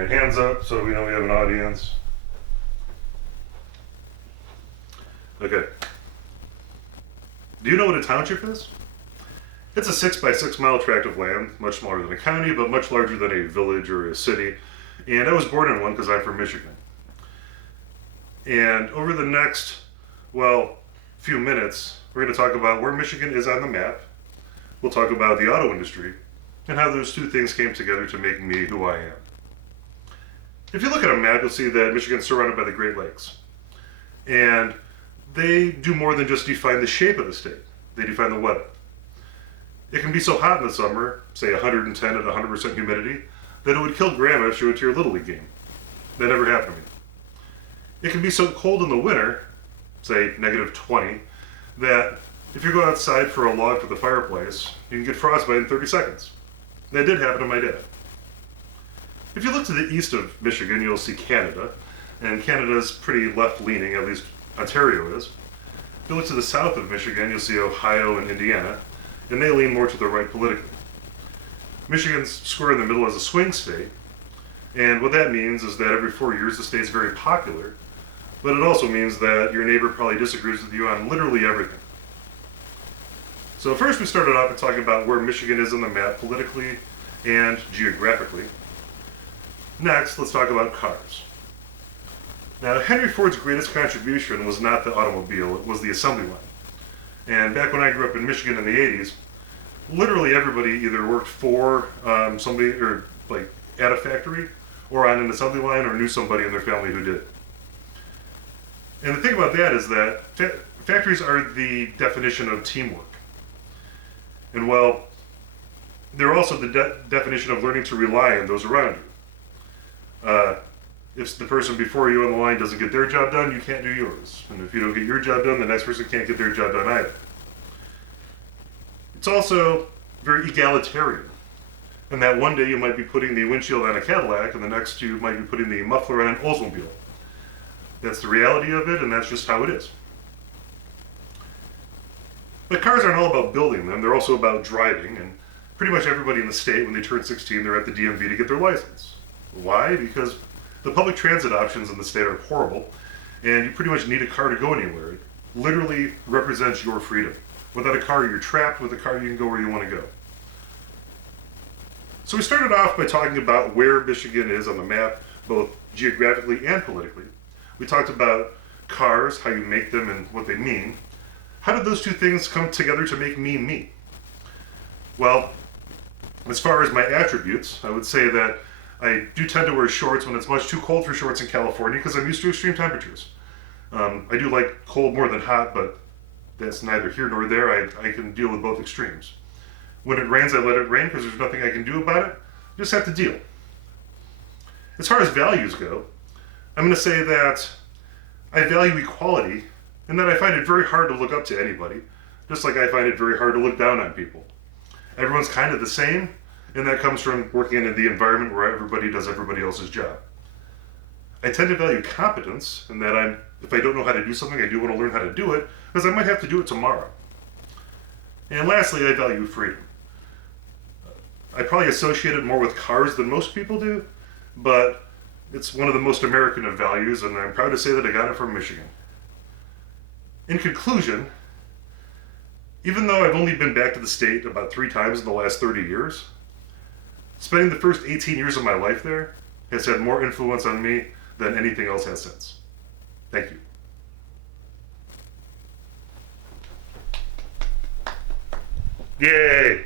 Alright, hands up so we know we have an audience. Okay. Do you know what a township is? It's a 6 by 6 mile tract of land, much smaller than a county, but much larger than a village or a city. And I was born in one because I'm from Michigan. And over the next, few minutes, we're going to talk about where Michigan is on the map. We'll talk about the auto industry and how those two things came together to make me who I am. If you look at a map, you'll see that Michigan's surrounded by the Great Lakes. And they do more than just define the shape of the state. They define the weather. It can be so hot in the summer, say 110 at 100% humidity, that it would kill grandma if she went to your Little League game. That never happened to me. It can be so cold in the winter, say -20, that if you go outside for a log for the fireplace, you can get frostbite in 30 seconds. That did happen to my dad. If you look to the east of Michigan, you'll see Canada, and Canada's pretty left-leaning, at least Ontario is. If you look to the south of Michigan, you'll see Ohio and Indiana, and they lean more to the right politically. Michigan's square in the middle as a swing state, and what that means is that every 4 years the state's very popular, but it also means that your neighbor probably disagrees with you on literally everything. So first we started off by talking about where Michigan is on the map politically and geographically. Next, let's talk about cars. Now, Henry Ford's greatest contribution was not the automobile, it was the assembly line. And back when I grew up in Michigan in the 80s, literally everybody either worked for somebody or like at a factory or on an assembly line or knew somebody in their family who did. And the thing about that is that factories are the definition of teamwork. And well, they're also the definition of learning to rely on those around you. If the person before you on the line doesn't get their job done, you can't do yours. And if you don't get your job done, the next person can't get their job done either. It's also very egalitarian. And that one day you might be putting the windshield on a Cadillac, and the next you might be putting the muffler on an Oldsmobile. That's the reality of it, and that's just how it is. But cars aren't all about building them, they're also about driving, and pretty much everybody in the state, when they turn 16, they're at the DMV to get their license. Why? Because the public transit options in the state are horrible, and you pretty much need a car to go anywhere. It literally represents your freedom. Without a car, you're trapped. With a car, you can go where you want to go. So we started off by talking about where Michigan is on the map, both geographically and politically. We talked about cars, how you make them, and what they mean. How did those two things come together to make me me? Well, as far as my attributes, I would say that I do tend to wear shorts when it's much too cold for shorts in California because I'm used to extreme temperatures. I do like cold more than hot, but that's neither here nor there. I can deal with both extremes. When it rains, I let it rain because there's nothing I can do about it. You just have to deal. As far as values go, I'm going to say that I value equality and that I find it very hard to look up to anybody, just like I find it very hard to look down on people. Everyone's kind of the same, and that comes from working in the environment where everybody does everybody else's job. I tend to value competence, in that if I don't know how to do something, I do want to learn how to do it, because I might have to do it tomorrow. And lastly, I value freedom. I probably associate it more with cars than most people do, but it's one of the most American of values, and I'm proud to say that I got it from Michigan. In conclusion, even though I've only been back to the state about 3 times in the last 30 years, spending the first 18 years of my life there has had more influence on me than anything else has since. Thank you. Yay!